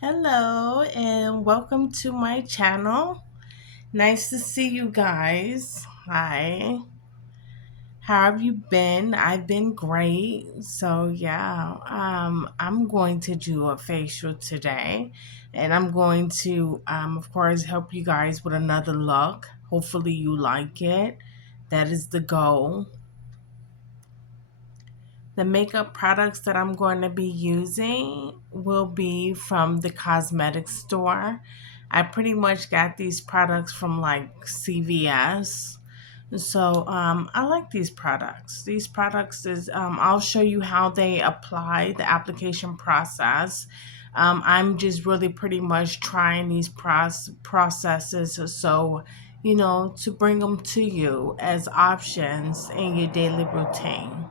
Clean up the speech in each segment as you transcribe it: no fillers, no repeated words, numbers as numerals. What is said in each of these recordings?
Hello and welcome to my channel. Nice to see you guys. Hi. How have you been? I've been great. I'm going to do a facial today and I'm going to of course help you guys with another look. Hopefully you like it. That is the goal. The makeup products that I'm going to be using will be from the cosmetic store. I pretty much got these products from like CVS. I like these products. These products I'll show you how they apply the application process. I'm just really pretty much trying these processes to bring them to you as options in your daily routine.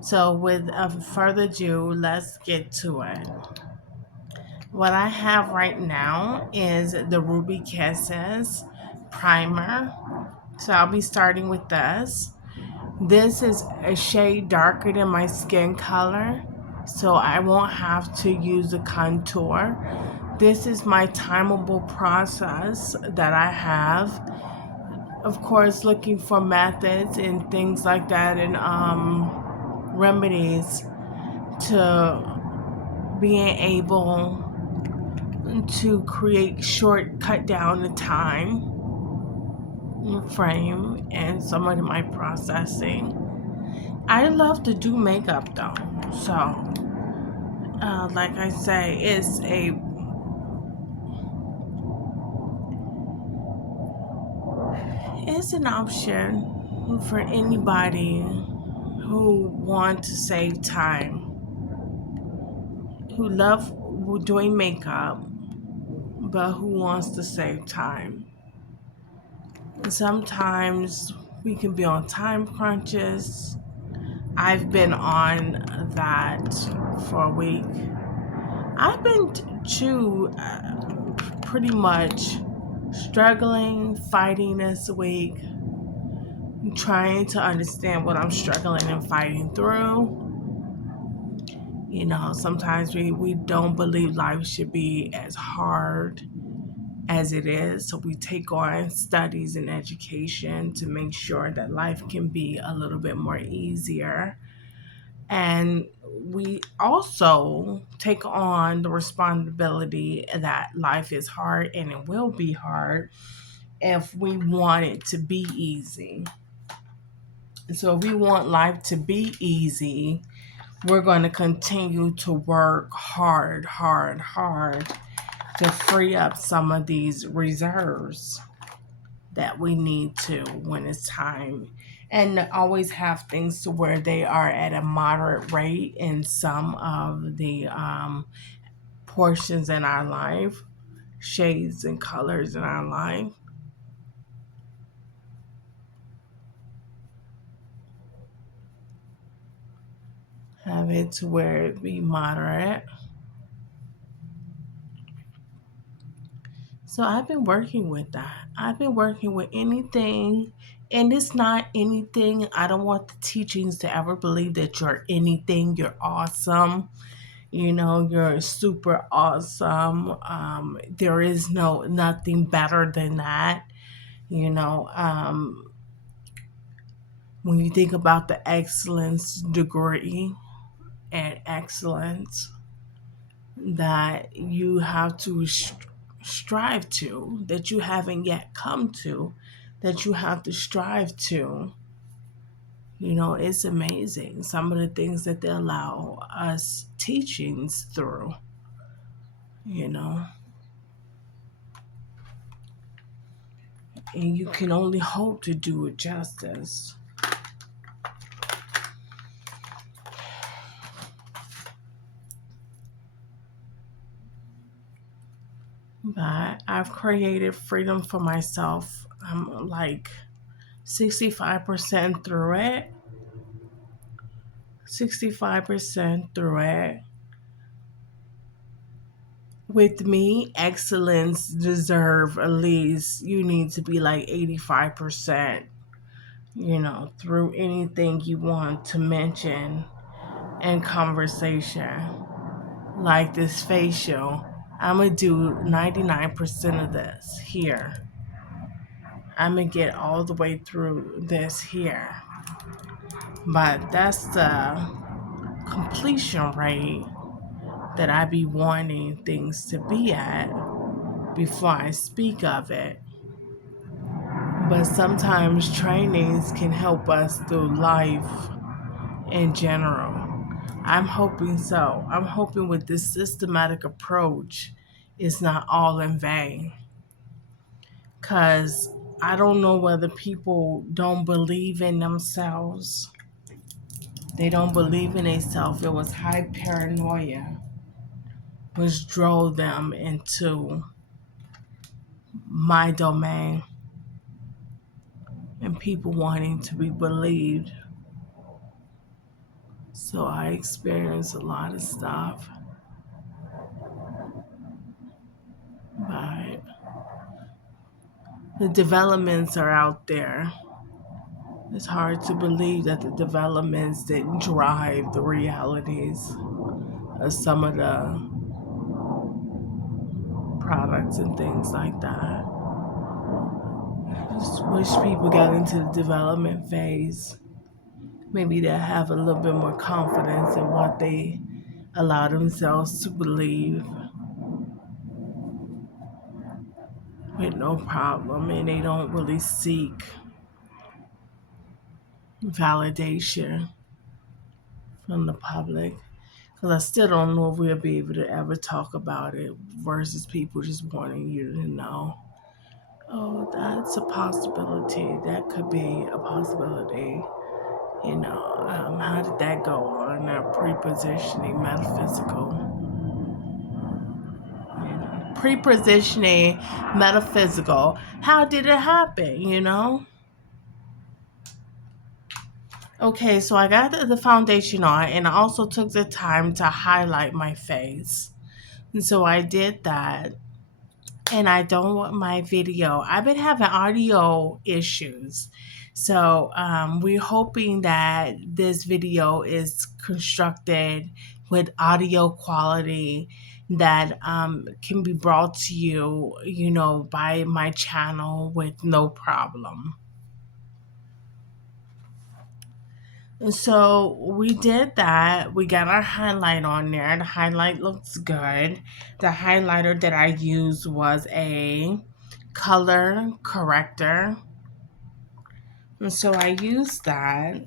So, with further ado, let's get to it. What I have right now is the Ruby Kisses primer. So, I'll be starting with this. This is a shade darker than my skin color, so I won't have to use a contour. This is my timeable process that I have. Of course, looking for methods and things like that and remedies to being able to cut down the time frame and some of my processing. I love to do makeup though, so like I say, it's an option for anybody who want to save time, who love doing makeup, but who wants to save time. Sometimes we can be on time crunches. I've been on that for a week. I've been pretty much struggling, fighting this week, trying to understand what I'm struggling and fighting through. You know, sometimes we don't believe life should be as hard as it is. So we take on studies and education to make sure that life can be a little bit more easier. And we also take on the responsibility that life is hard and it will be hard if we want it to be easy. So if we want life to be easy, we're going to continue to work hard, hard, hard to free up some of these reserves that we need to when it's time, and always have things to where they are at a moderate rate in some of the portions in our life, shades and colors in our life. Have it to where it be moderate. So I've been working with that. I've been working with anything, and it's not anything. I don't want the teachings to ever believe that you're anything. You're awesome. You know, you're super awesome. There is nothing better than that. You know, when you think about the excellence degree and excellence that you have to strive to, that you haven't yet come to, that you have to strive to. You know, it's amazing some of the things that they allow us teachings through, you know, and you can only hope to do it justice. But I've created freedom for myself. I'm like 65% through it. 65% through it. With me, excellence deserve at least you need to be like 85%, you know, through anything you want to mention in conversation. Like this facial. I'm going to do 99% of this here. I'm going to get all the way through this here. But that's the completion rate that I be wanting things to be at before I speak of it. But sometimes trainings can help us through life in general. I'm hoping so. I'm hoping with this systematic approach, it's not all in vain. Because I don't know whether people don't believe in themselves. They don't believe in themselves. It was high paranoia which drove them into my domain and people wanting to be believed. So I experienced a lot of stuff. But the developments are out there. It's hard to believe that the developments didn't drive the realities of some of the products and things like that. I just wish people got into the development phase. Maybe they'll have a little bit more confidence in what they allow themselves to believe with no problem, and they don't really seek validation from the public. Because I still don't know if we'll be able to ever talk about it versus people just wanting you to know, oh, that's a possibility. That could be a possibility. How did that go on? Prepositioning, metaphysical. Prepositioning, metaphysical. How did it happen? Okay, so I got the foundation on, and I also took the time to highlight my face. And so I did that. And I don't want my video. I've been having audio issues. So we're hoping that this video is constructed with audio quality that can be brought to you, by my channel with no problem. And so we did that. We got our highlight on there. The highlight looks good. The highlighter that I used was a color corrector. And so I used that.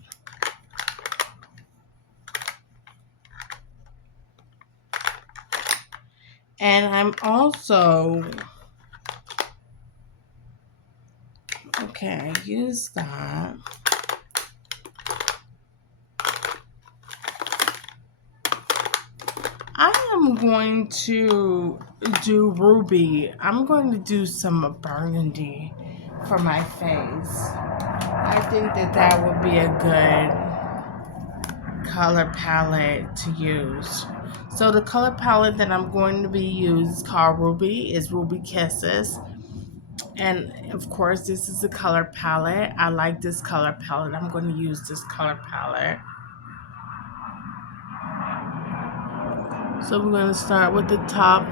And I'm also, I used that. I am going to do ruby. I'm going to do some burgundy for my face. I think that would be a good color palette to use. So the color palette that I'm going to be using is called Ruby. It's Ruby Kisses. And of course, this is the color palette. I like this color palette. I'm going to use this color palette. So we're going to start with the top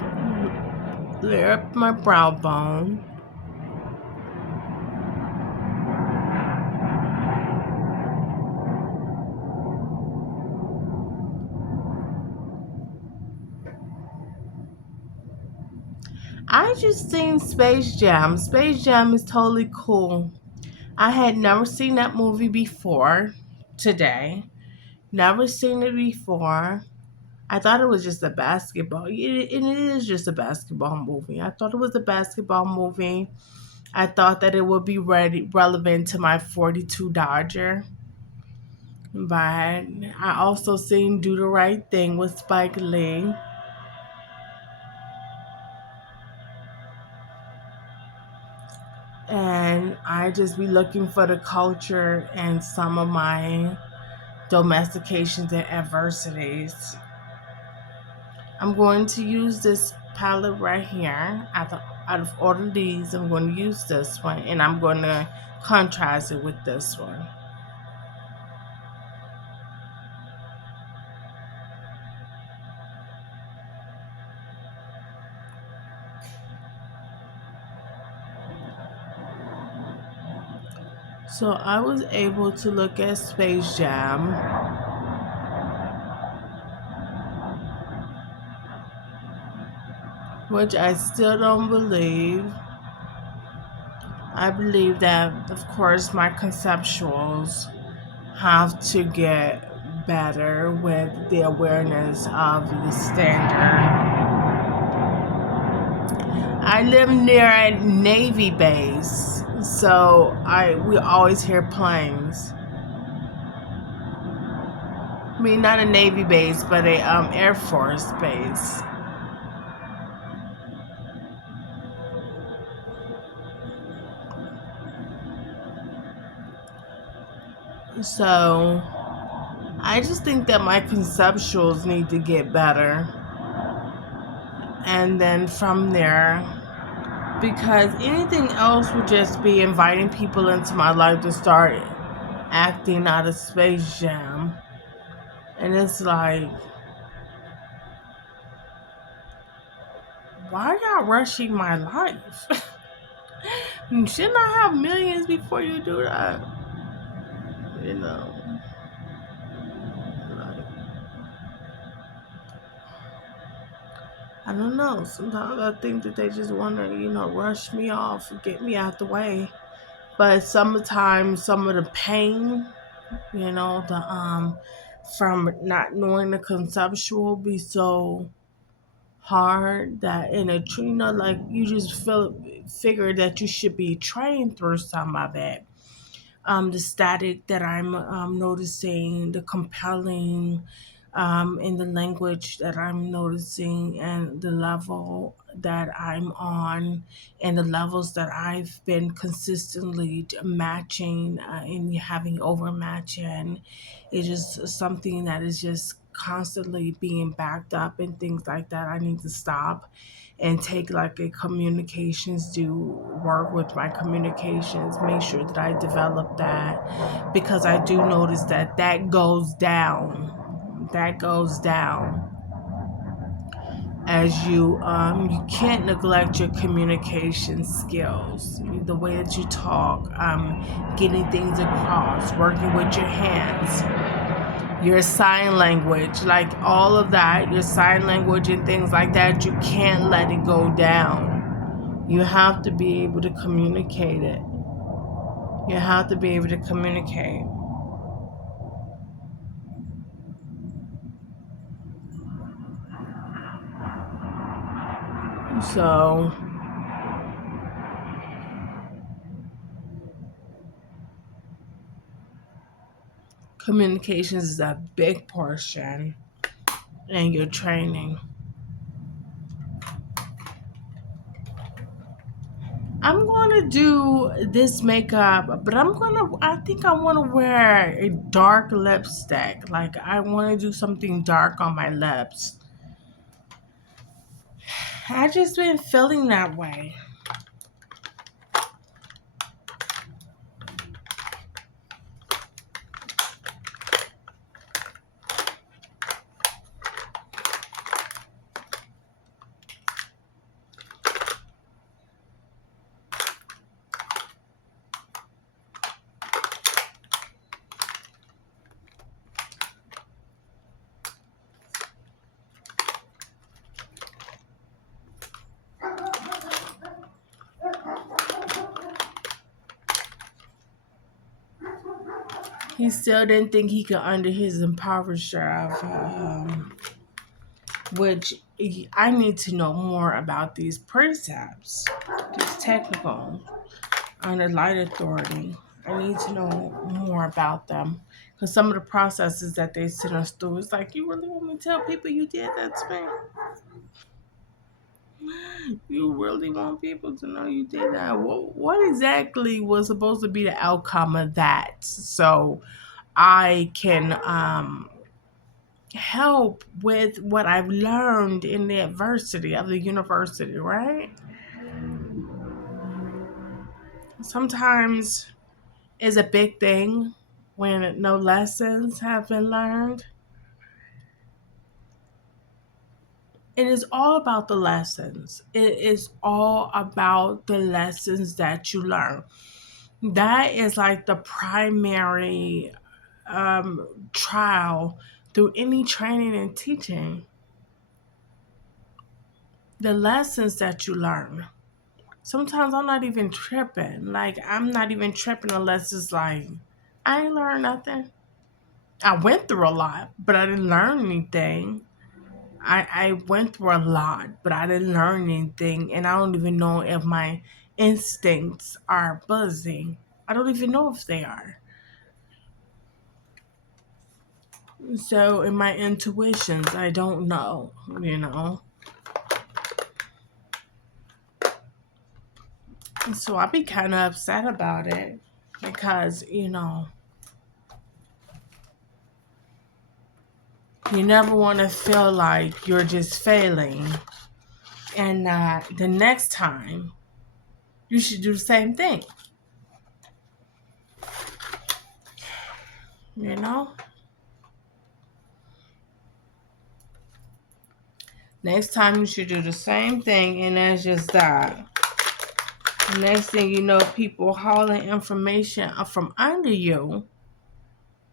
layer of my brow bone. I just seen Space Jam. Space Jam is totally cool. I had never seen that movie before today. Never seen it before. I thought it was just a basketball. And it is just a basketball movie. I thought it was a basketball movie. I thought that it would be relevant to my 42 Dodger. But I also seen Do the Right Thing with Spike Lee. And I just be looking for the culture and some of my domestications and adversities. I'm going to use this palette right here. Out of all of these, I'm going to use this one, and I'm going to contrast it with this one. So I was able to look at Space Jam, which I still don't believe. I believe that, of course, my conceptuals have to get better with the awareness of the standard. I live near a Navy base, so we always hear planes. I mean, not a Navy base, but a Air Force base. So I just think that my conceptuals need to get better. And then from there, because anything else would just be inviting people into my life to start acting out of Space Jam. And it's like, why are y'all rushing my life? Shouldn't I have millions before you do that? You know, like, I don't know. Sometimes I think that they just want to, rush me off, get me out the way. But sometimes some of the pain, the from not knowing the conceptual be so hard that in a like you just figure that you should be trained through some of it. The static that I'm noticing, the compelling in the language that I'm noticing, and the level that I'm on, and the levels that I've been consistently matching and having overmatch, and it's just something that is just constantly being backed up and things like that. I need to stop and take like a communications, do work with my communications, make sure that I develop that, because I do notice that that goes down. That goes down as you can't neglect your communication skills, the way that you talk, getting things across, working with your hands, your sign language, like all of that, your sign language and things like that, you can't let it go down. You have to be able to communicate it. You have to be able to communicate. So, communications is a big portion in your training. I'm gonna do this makeup, but I think I wanna wear a dark lipstick. Like, I wanna do something dark on my lips. I just been feeling that way. He still didn't think he could undo his impoverisher of, which I need to know more about these precepts, these technical under light authority. I need to know more about them, because some of the processes that they send us through, it's like, you really want me to tell people you did that to me? You really want people to know you did that? What exactly was supposed to be the outcome of that? So I can help with what I've learned in the adversity of the university, right? Sometimes it's a big thing when no lessons have been learned. It is all about the lessons. It is all about the lessons that you learn. That is like the primary trial through any training and teaching. The lessons that you learn. Sometimes I'm not even tripping. Like, I'm not even tripping unless it's like, I ain't learned nothing. I went through a lot, but I didn't learn anything. I went through a lot, but I didn't learn anything. And I don't even know if my instincts are buzzing. I don't even know if they are. So, in my intuitions, I don't know, you know. So, I'd be kind of upset about it because, you never want to feel like you're just failing and that the next time you should do the same thing, you know? Next time you should do the same thing, and that's just that. Next thing you know, people hauling information from under you.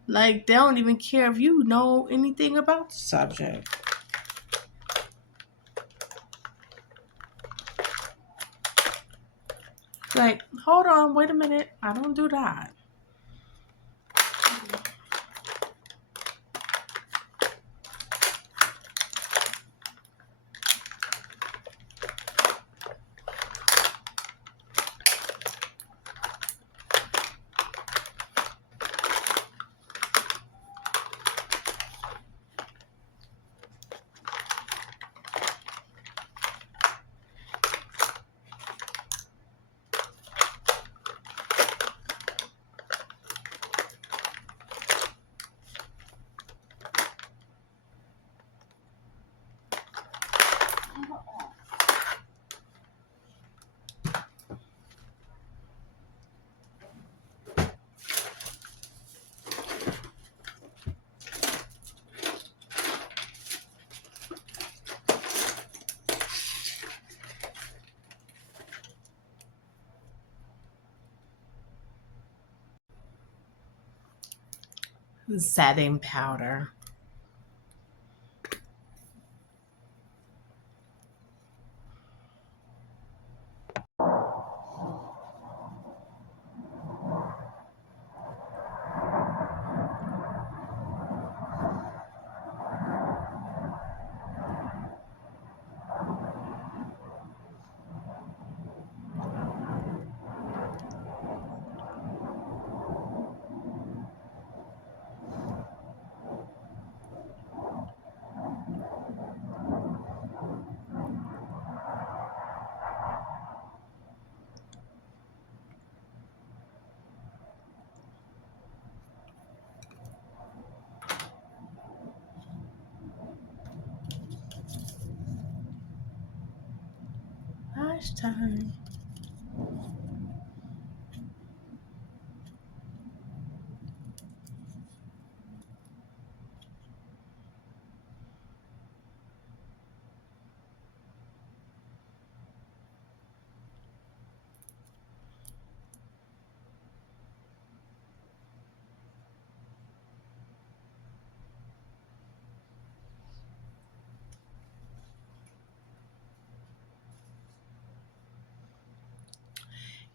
Like, they don't even care if you know anything about the subject. Like, hold on, wait a minute. I don't do that. Setting powder. Last time.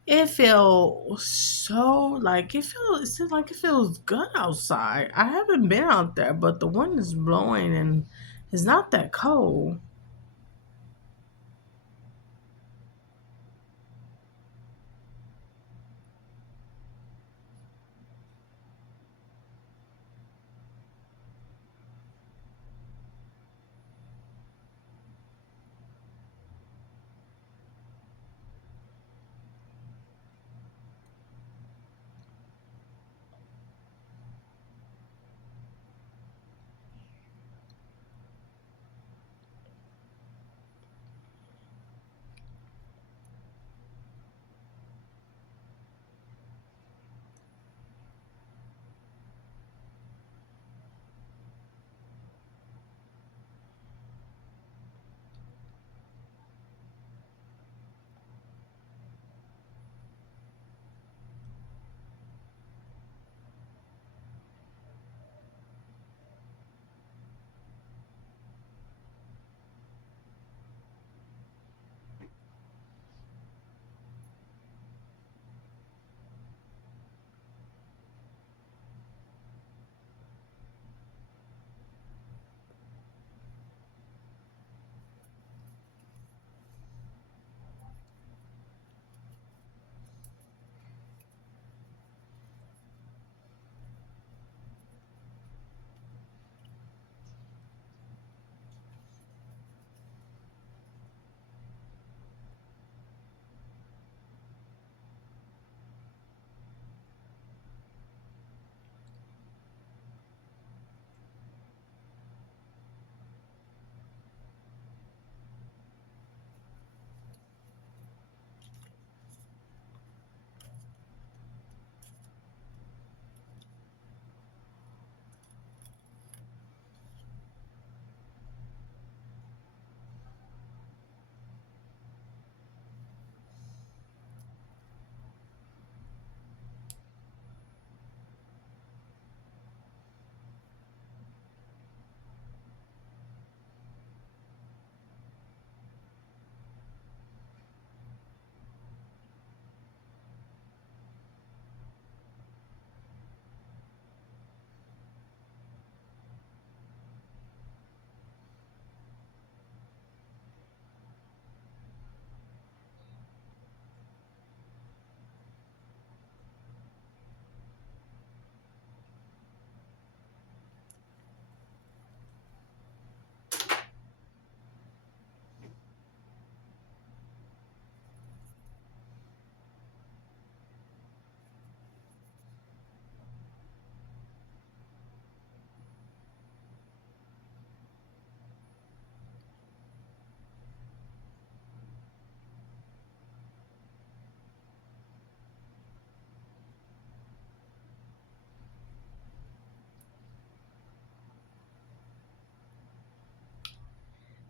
It feels so like it seems like it feels good outside. I haven't been out there, but the wind is blowing and it's not that cold.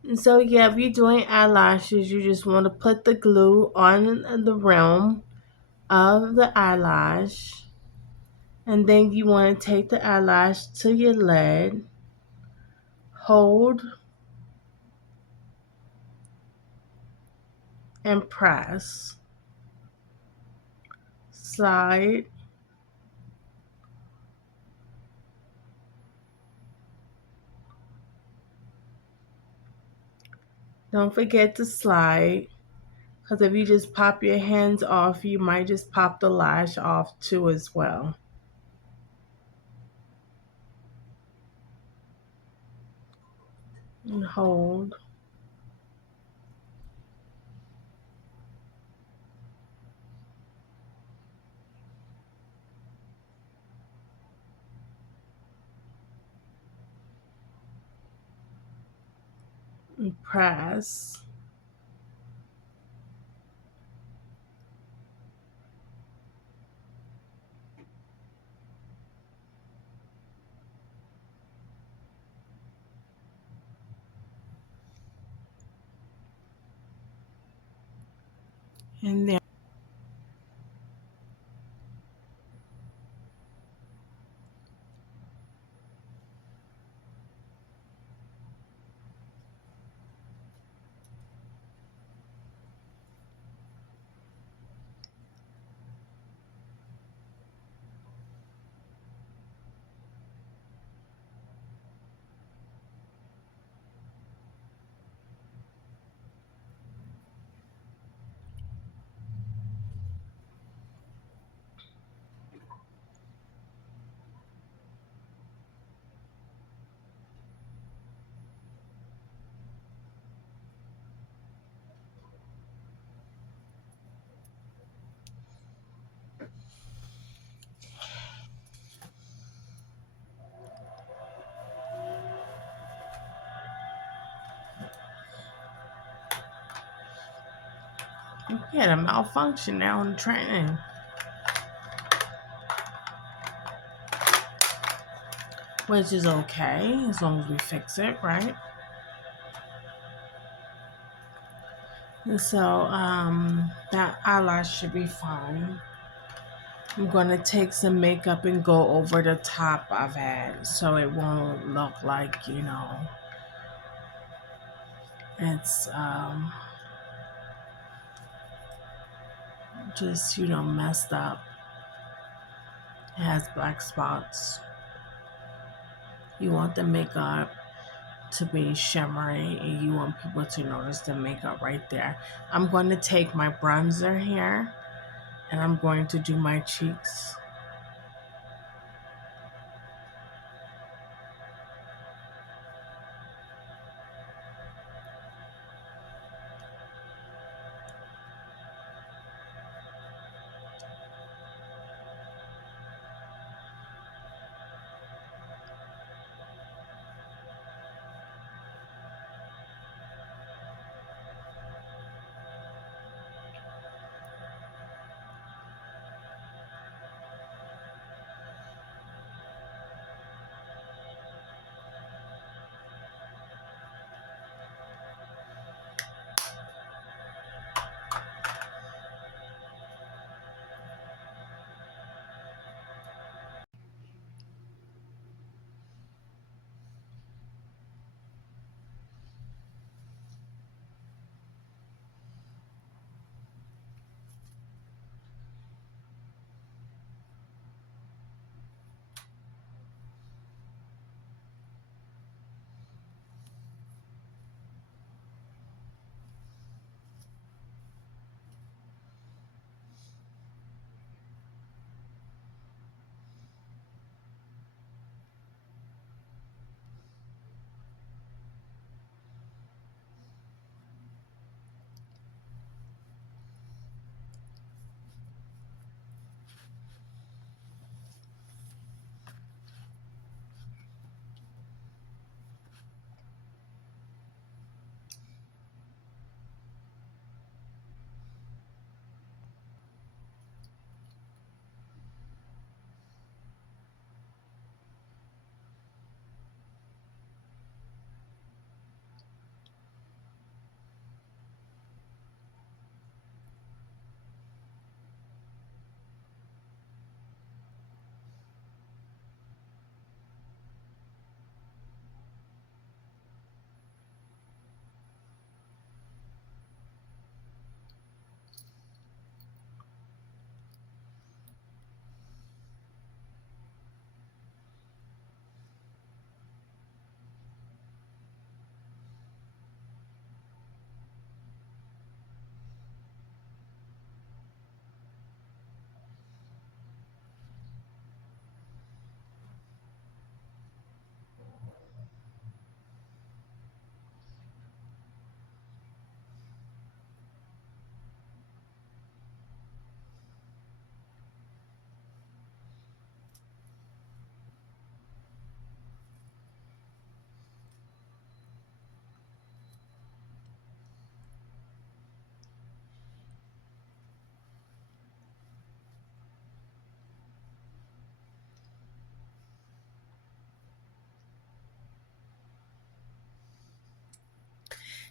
And so, yeah, if you're doing eyelashes, you just want to put the glue on the rim of the eyelash. And then you want to take the eyelash to your lid, hold, and press. Slide. Don't forget to slide. Because if you just pop your hands off, you might just pop the lash off too as well. And hold. And press. And then we had a malfunction now in the training, which is okay as long as we fix it, right? And so that eyelash should be fine. I'm going to take some makeup and go over the top of it so it won't look like, it's just, messed up. It has black spots. You want the makeup to be shimmery and you want people to notice the makeup right there. I'm going to take my bronzer here and I'm going to do my cheeks.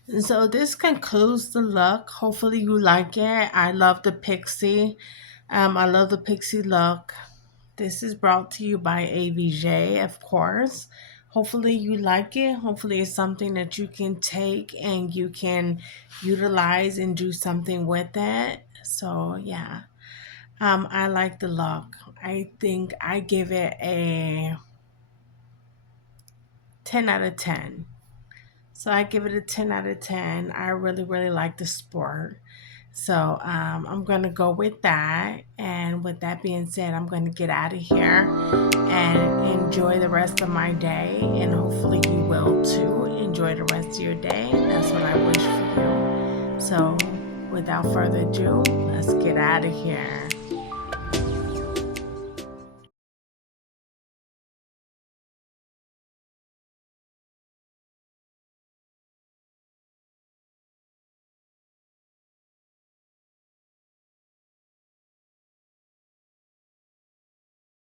And so this concludes the look. Hopefully you like it. I love the Pixie. I love the Pixie look. This is brought to you by AVJ, of course. Hopefully you like it. Hopefully it's something that you can take and you can utilize and do something with it. So yeah, I like the look. I think I give it a 10 out of 10. So I give it a 10 out of 10. I really, really like the sport. So I'm going to go with that. And with that being said, I'm going to get out of here and enjoy the rest of my day. And hopefully you will too. Enjoy the rest of your day. That's what I wish for you. So without further ado, let's get out of here.